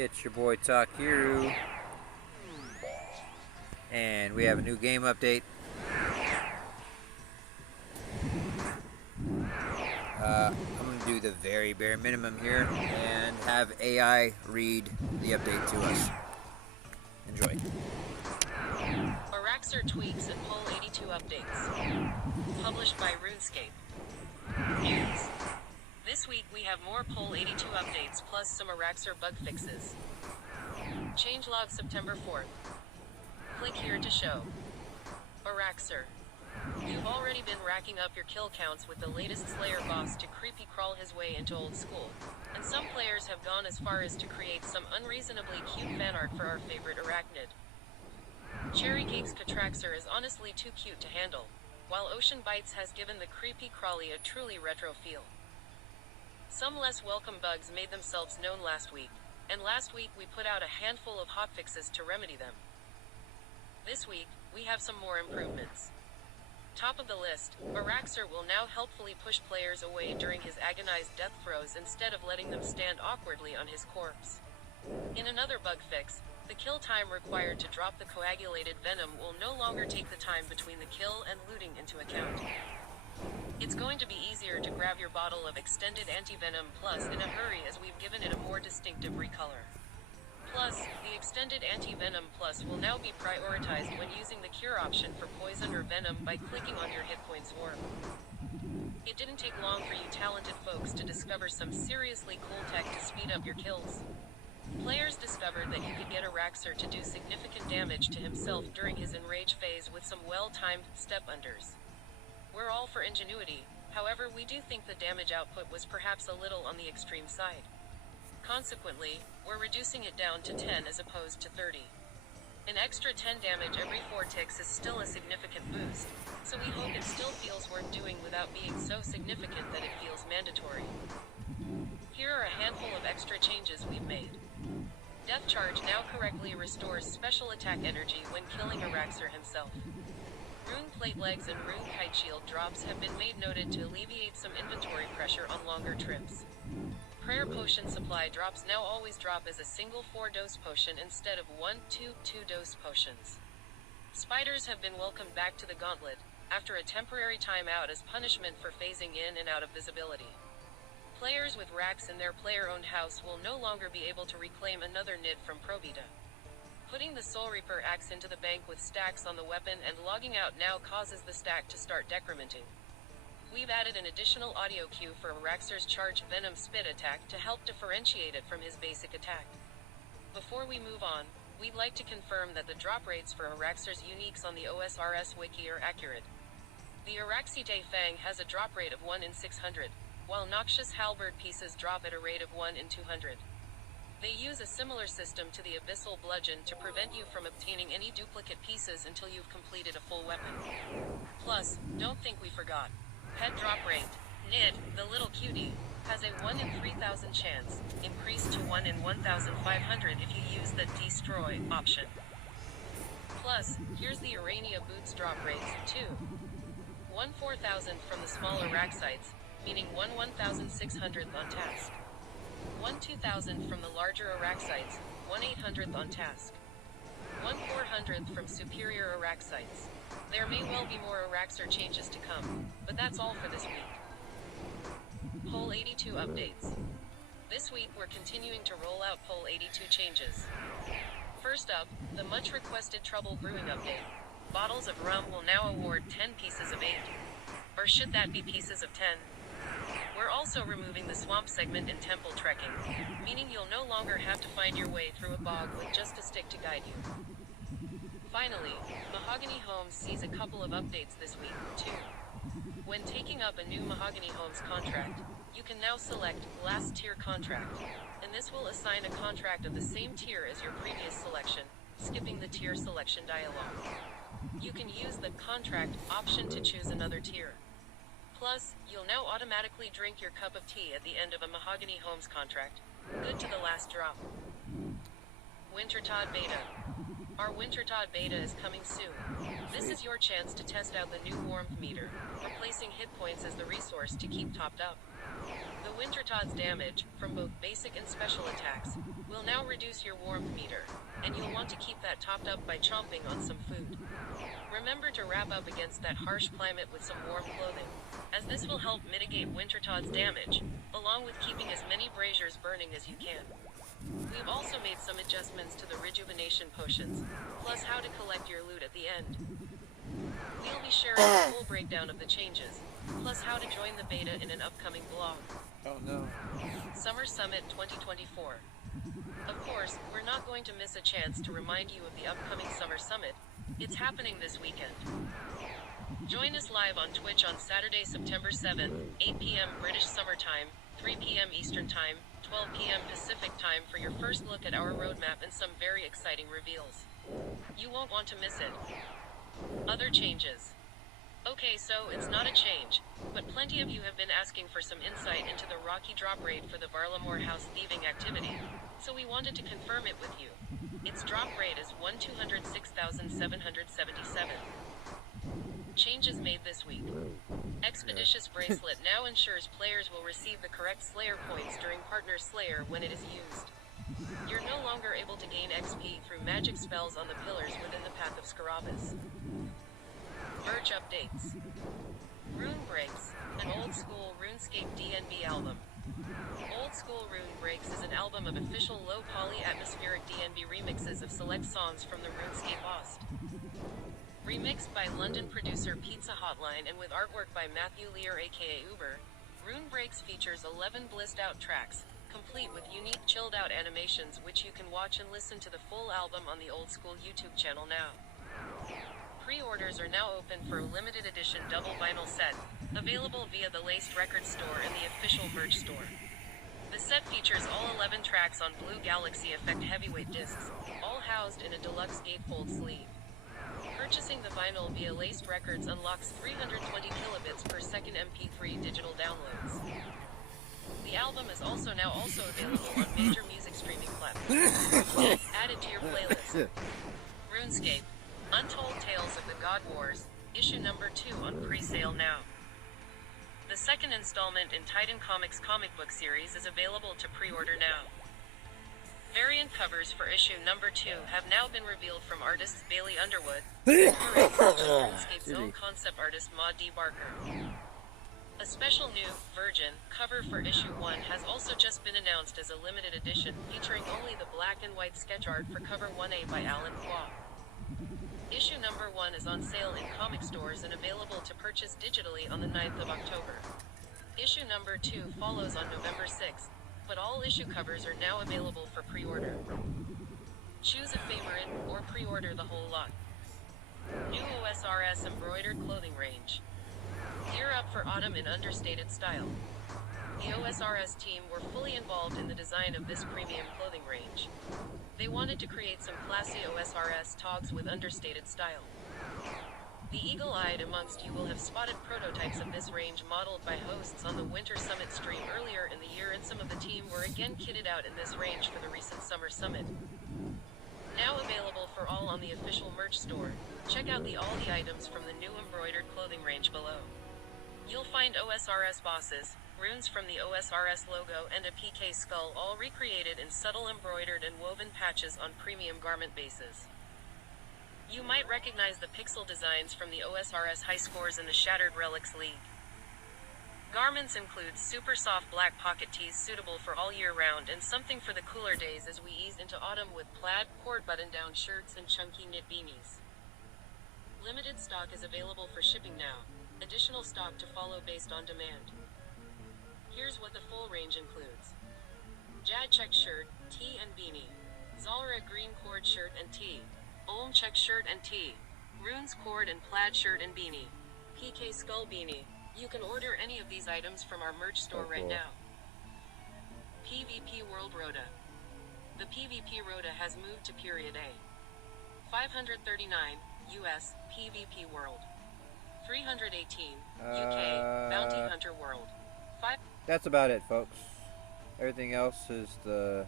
It's your boy Takiru, and we have a new game update. I'm going to do the very bare minimum here and have AI read the update to us. Enjoy. Araxer tweaks and Pole 82 updates. Published by RuneScape. News. This week we have more Pole 82 updates plus some Araxer bug fixes. Changelog September 4th. Click here to show. Araxer. You've already been racking up your kill counts with the latest Slayer boss to creepy crawl his way into old school, and some players have gone as far as to create some unreasonably cute fan art for our favorite arachnid. Cherry Cake's Catraxer is honestly too cute to handle, while Ocean Bites has given the creepy crawly a truly retro feel. Some less welcome bugs made themselves known last week, and last week we put out a handful of hotfixes to remedy them. This week, we have some more improvements. Top of the list, Araxer will now helpfully push players away during his agonized death throes instead of letting them stand awkwardly on his corpse. In another bug fix, the kill time required to drop the coagulated venom will no longer take the time between the kill and looting into account. It's going to be easier to grab your bottle of extended anti-venom plus in a hurry as we've given it a more distinctive recolor. Plus, the extended anti-venom plus will now be prioritized when using the cure option for poison or venom by clicking on your hit points orb. It didn't take long for you talented folks to discover some seriously cool tech to speed up your kills. Players discovered that you could get Araxer to do significant damage to himself during his enrage phase with some well-timed step-unders. We're all for ingenuity, however we do think the damage output was perhaps a little on the extreme side. Consequently, we're reducing it down to 10 as opposed to 30. An extra 10 damage every 4 ticks is still a significant boost, so we hope it still feels worth doing without being so significant that it feels mandatory. Here are a handful of extra changes we've made. Death Charge now correctly restores special attack energy when killing Araxer himself. Rune Plate Legs and Rune Kite Shield drops have been made noted to alleviate some inventory pressure on longer trips. Prayer Potion supply drops now always drop as a single 4-dose potion instead of 2-dose potions. Spiders have been welcomed back to the Gauntlet, after a temporary timeout as punishment for phasing in and out of visibility. Players with racks in their player-owned house will no longer be able to reclaim another nid from Probita. Putting the Soul Reaper axe into the bank with stacks on the weapon and logging out now causes the stack to start decrementing. We've added an additional audio cue for Araxer's charged Venom Spit attack to help differentiate it from his basic attack. Before we move on, we'd like to confirm that the drop rates for Araxer's uniques on the OSRS wiki are accurate. The Araxite Fang has a drop rate of 1 in 600, while Noxious Halberd pieces drop at a rate of 1 in 200. They use a similar system to the Abyssal Bludgeon to prevent you from obtaining any duplicate pieces until you've completed a full weapon. Plus, don't think we forgot. Head drop rate. Nid, the little cutie, has a 1 in 3,000 chance, increased to 1 in 1,500 if you use the Destroy option. Plus, here's the Urania Boots drop rates, too. 1 4,000 from the smaller Araxites, meaning 1 1,600th on task. 1 2,000 from the larger Araxites, 1 800th on task. 1 400th from superior Araxites. There may well be more Araxer changes to come, but that's all for this week. Pole 82 updates. This week we're continuing to roll out Pole 82 changes. First up, the much requested Trouble Brewing update. Bottles of rum will now award 10 pieces of 8. Or should that be pieces of 10? We're also removing the swamp segment in temple trekking, meaning you'll no longer have to find your way through a bog with just a stick to guide you. Finally, Mahogany Homes sees a couple of updates this week, too. When taking up a new Mahogany Homes contract, you can now select Last Tier Contract, and this will assign a contract of the same tier as your previous selection, skipping the tier selection dialog. You can use the Contract option to choose another tier. Plus, you'll now automatically drink your cup of tea at the end of a Mahogany Homes contract, good to the last drop. Wintertod Beta. Our Wintertod Beta is coming soon. This is your chance to test out the new warmth meter, replacing hit points as the resource to keep topped up. The Winter Todd's damage, from both basic and special attacks, will now reduce your warmth meter, and you'll want to keep that topped up by chomping on some food. Remember to wrap up against that harsh climate with some warm clothing, as this will help mitigate Winter Todd's damage, along with keeping as many braziers burning as you can. We've also made some adjustments to the rejuvenation potions, plus how to collect your loot at the end. We'll be sharing a full breakdown of the changes, plus how to join the beta in an upcoming blog. Oh no. Summer Summit 2024. Of course, we're not going to miss a chance to remind you of the upcoming Summer Summit. It's happening this weekend. Join us live on Twitch on Saturday, September 7th, 8 p.m. British Summer Time, 3 p.m. Eastern Time, 12 p.m. Pacific Time for your first look at our roadmap and some very exciting reveals. You won't want to miss it. Other changes. Okay, so it's not a change, but plenty of you have been asking for some insight into the Rocky Drop Raid for the Varlamore House thieving activity, so we wanted to confirm it with you. Its drop rate is 1,206,777. Changes made this week. Expeditious Bracelet now ensures players will receive the correct Slayer points during Partner Slayer when it is used. You're no longer able to gain XP through magic spells on the pillars within the Path of Scarabus. Merch updates. Rune Breaks, an old-school RuneScape DNB album. Old School Rune Breaks is an album of official low-poly atmospheric DNB remixes of select songs from the RuneScape Ost. Remixed by London producer Pizza Hotline and with artwork by Matthew Lear aka Uber, Rune Breaks features 11 blissed-out tracks, complete with unique chilled-out animations which you can watch and listen to the full album on the Old School YouTube channel now. Pre-orders are now open for a limited edition double vinyl set, available via the Laced Records store and the official merch store. The set features all 11 tracks on Blue Galaxy Effect heavyweight discs, all housed in a deluxe gatefold sleeve. Purchasing the vinyl via Laced Records unlocks 320 kilobits per second MP3 digital downloads. The album is also available on major music streaming platforms. Added to your playlist. RuneScape. Untold Tales of the God Wars, issue number 2 on pre-sale now. The second installment in Titan Comics comic book series is available to pre-order now. Variant covers for issue number 2 have now been revealed from artists Bailey Underwood, and RuneScape's own concept artist Maud D. Barker. A special new, Virgin, cover for issue 1 has also just been announced as a limited edition featuring only the black and white sketch art for cover 1A by Alan Qua. Issue number 1 is on sale in comic stores and available to purchase digitally on the 9th of October. Issue number 2 follows on November 6th, but all issue covers are now available for pre-order. Choose a favorite, or pre-order the whole lot. New OSRS embroidered clothing range. Gear up for autumn in understated style. The OSRS team were fully involved in the design of this premium clothing range. They wanted to create some classy OSRS togs with understated style. The eagle-eyed amongst you will have spotted prototypes of this range modeled by hosts on the Winter Summit stream earlier in the year, and some of the team were again kitted out in this range for the recent Summer Summit. Now available for all on the official merch store, check out all the items from the new embroidered clothing range below. You'll find OSRS bosses, runes from the OSRS logo, and a PK skull, all recreated in subtle embroidered and woven patches on premium garment bases. You might recognize the pixel designs from the OSRS high scores in the Shattered Relics League. Garments include super soft black pocket tees suitable for all year round and something for the cooler days as we ease into autumn with plaid, cord button-down shirts and chunky knit beanies. Limited stock is available for shipping now. Additional stock to follow based on demand. Here's what the full range includes. Jad check shirt, tee and beanie. Zalra green cord shirt and tee. Olm check shirt and tee. Runes cord and plaid shirt and beanie. PK skull beanie. You can order any of these items from our merch store right now. PvP World Rhoda. The PvP Rhoda has moved to Period A. 539, US, PvP World. 318, UK, Bounty Hunter World. That's about it, folks. Everything else is the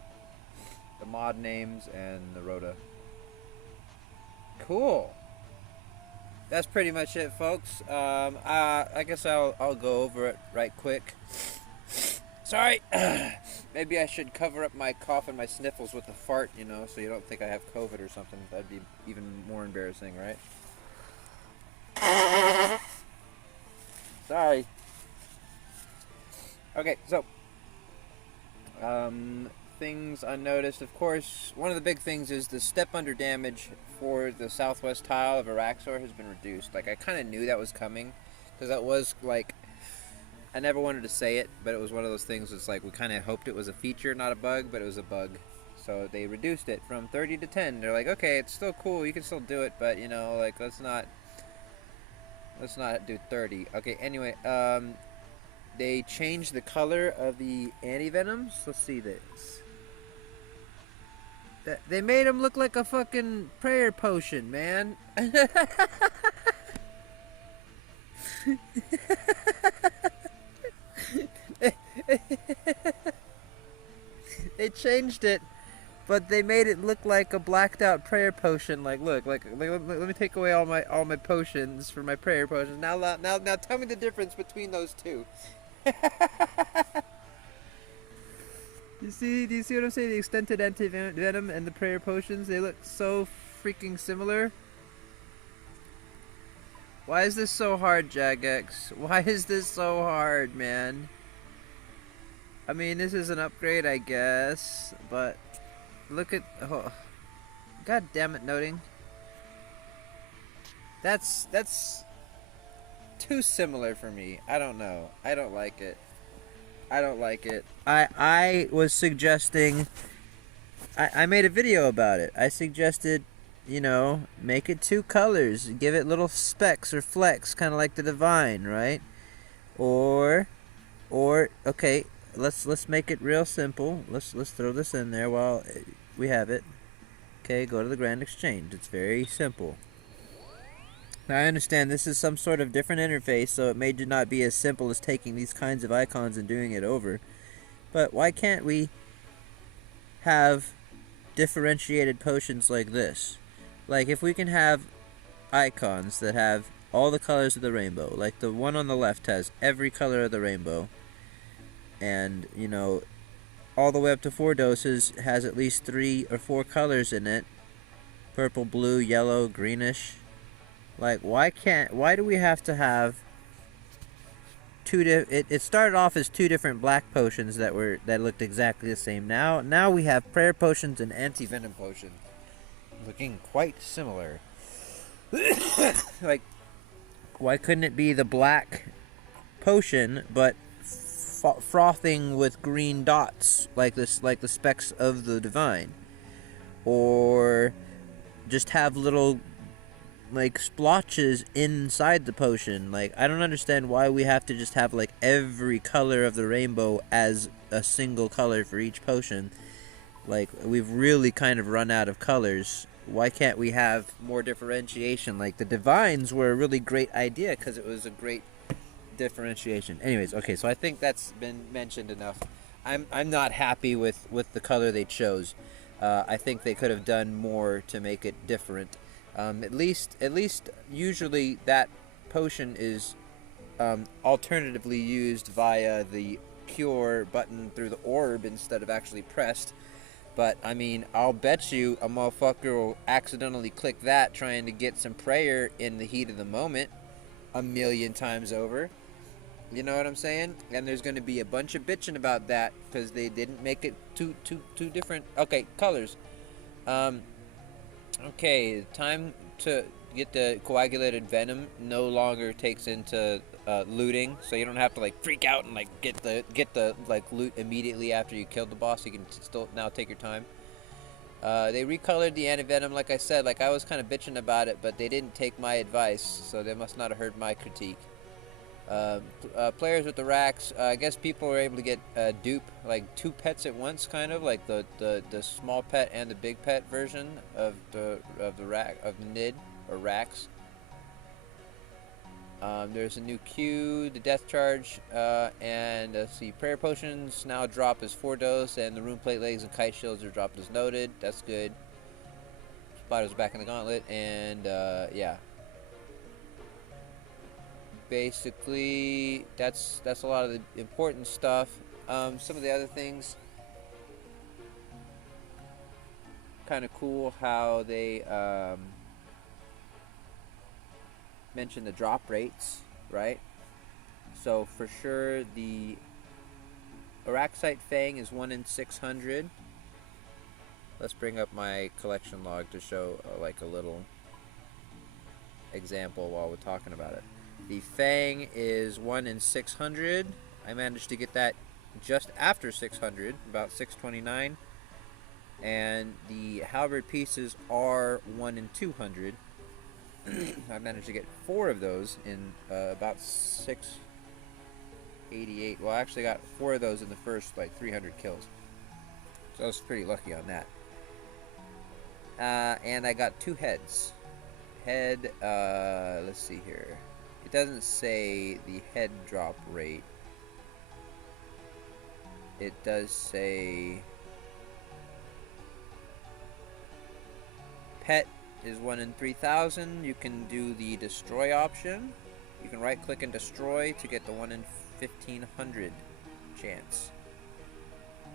mod names and the Rhoda. Cool. That's pretty much it, folks. I guess I'll go over it right quick. Sorry. Maybe I should cover up my cough and my sniffles with a fart, you know, so you don't think I have COVID or something. That'd be even more embarrassing, right? Sorry. Okay, so things unnoticed. Of course, one of the big things is the step under damage for the southwest tile of Araxor has been reduced. Like, I kind of knew that was coming, because that was, like, I never wanted to say it, but it was one of those things that's like, we kind of hoped it was a feature, not a bug, but it was a bug. So they reduced it from 30 to 10. They're like, okay, it's still cool, you can still do it, but, you know, like, let's not do 30. Okay, anyway, they changed the color of the anti-venoms. Let's see this. They made them look like a fucking prayer potion, man. They changed it, but they made it look like a blacked out prayer potion. Like, look, let me take away all my potions for my prayer potions. Now tell me the difference between those two. Do you see what I'm saying? The extended anti-venom and the prayer potions, they look so freaking similar. Why is this so hard, Jagex? Why is this so hard, man? I mean, this is an upgrade, I guess, but look at, oh, god damn it, noting. That's too similar for me. I don't know. I don't like it. I was suggesting, I made a video about it. I suggested, you know, make it 2 colors, give it little specks or flecks, kind of like the Divine, right? Or okay, let's make it real simple. Let's throw this in there while we have it. Okay, go to the Grand Exchange. It's very simple. Now I understand this is some sort of different interface, so it may not be as simple as taking these kinds of icons and doing it over. But why can't we have differentiated potions like this? Like, if we can have icons that have all the colors of the rainbow, like the one on the left has every color of the rainbow, and, you know, all the way up to 4 doses has at least 3 or 4 colors in it. Purple, blue, yellow, greenish. Like, why do we have to have it started off as 2 different black potions that looked exactly the same. Now we have prayer potions and anti-venom potion looking quite similar. Like, why couldn't it be the black potion but frothing with green dots like this, like the specks of the Divine? Or just have little, like, splotches inside the potion. Like, I don't understand why we have to just have, like, every color of the rainbow as a single color for each potion. Like, we've really kind of run out of colors. Why can't we have more differentiation? Like, the Divines were a really great idea because it was a great differentiation. Anyways, okay, so I think that's been mentioned enough. I'm not happy with the color they chose. I think they could have done more to make it different. At least usually that potion is alternatively used via the cure button through the orb instead of actually pressed. But, I mean, I'll bet you a motherfucker will accidentally click that trying to get some prayer in the heat of the moment 1,000,000 times over. You know what I'm saying? And there's going to be a bunch of bitching about that because they didn't make it two different... Okay, colors. Okay, time to get the coagulated venom no longer takes into looting, so you don't have to, like, freak out and, like, get the like loot immediately after you killed the boss. You can still now take your time. They recolored the anti-venom, like I said. Like, I was kind of bitching about it, but they didn't take my advice, so they must not have heard my critique. Players with the racks, I guess people were able to get dupe, like 2 pets at once, kind of like the small pet and the big pet version of the rack of the nid or racks. There's a new queue, the death charge, and let's see, prayer potions now drop as 4 dose, and the rune plate legs and kite shields are dropped as noted. That's good. Spiders back in the gauntlet, and yeah. Basically, that's a lot of the important stuff. Some of the other things, kind of cool how they mention the drop rates, right? So for sure, the Araxite Fang is 1 in 600. Let's bring up my collection log to show like a little example while we're talking about it. The Fang is 1 in 600. I managed to get that just after 600, about 629. And the halberd pieces are 1 in 200. I managed to get 4 of those in about 688. Well, I actually got 4 of those in the first like 300 kills. So I was pretty lucky on that. And I got 2 heads. Head, let's see here. It doesn't say the head drop rate. It does say pet is 1 in 3,000. You can do the destroy option. You can right click and destroy to get the 1 in 1,500 chance.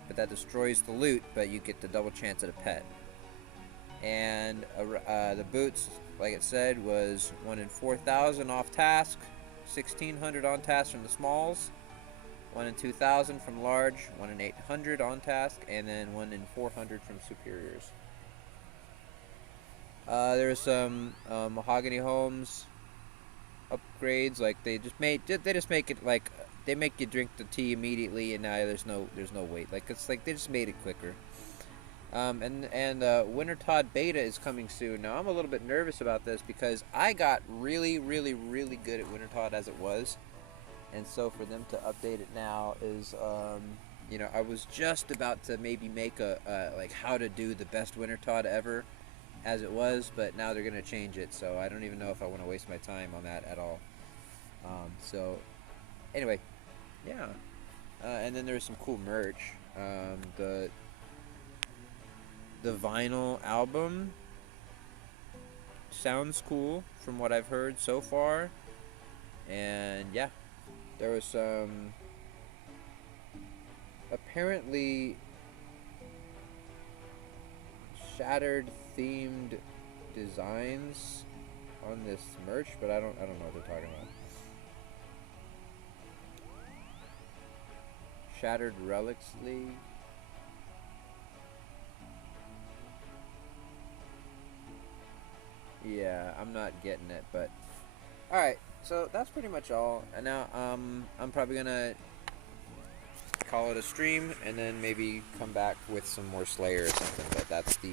But that destroys the loot, but you get the double chance at a pet. And the boots, like it said, was 1 in 4,000 off task, 1,600 on task from the smalls, 1 in 2,000 from large, 1 in 800 on task, and then 1 in 400 from superiors. There's some mahogany homes upgrades, like they just make it like they make you drink the tea immediately, and now there's no wait. Like it's like they just made it quicker. And Wintertod Beta is coming soon. Now I'm a little bit nervous about this because I got really good at Wintertod as it was, and so for them to update it now is you know, I was just about to maybe make a like how to do the best Wintertod ever as it was, but now they're gonna change it, so I don't even know if I want to waste my time on that at all. So anyway, yeah, and then there's some cool merch. The vinyl album sounds cool from what I've heard so far, and yeah, there was some apparently shattered themed designs on this merch, but I don't know what they're talking about. Shattered Relics League. Yeah, I'm not getting it, but alright, so that's pretty much all. And now I'm probably gonna call it a stream and then maybe come back with some more Slayer or something, but that's the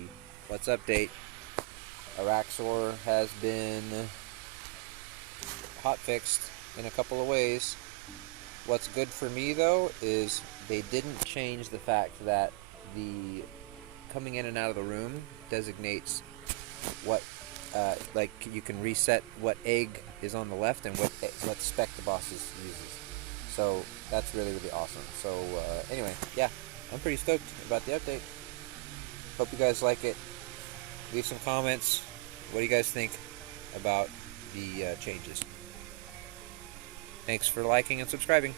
let's update. Araxor has been hotfixed in a couple of ways. What's good for me though is they didn't change the fact that the coming in and out of the room designates what like you can reset what egg is on the left and what spec the boss uses. So that's really awesome. So anyway, yeah, I'm pretty stoked about the update. Hope you guys like it. Leave some comments. What do you guys think about the changes? Thanks for liking and subscribing.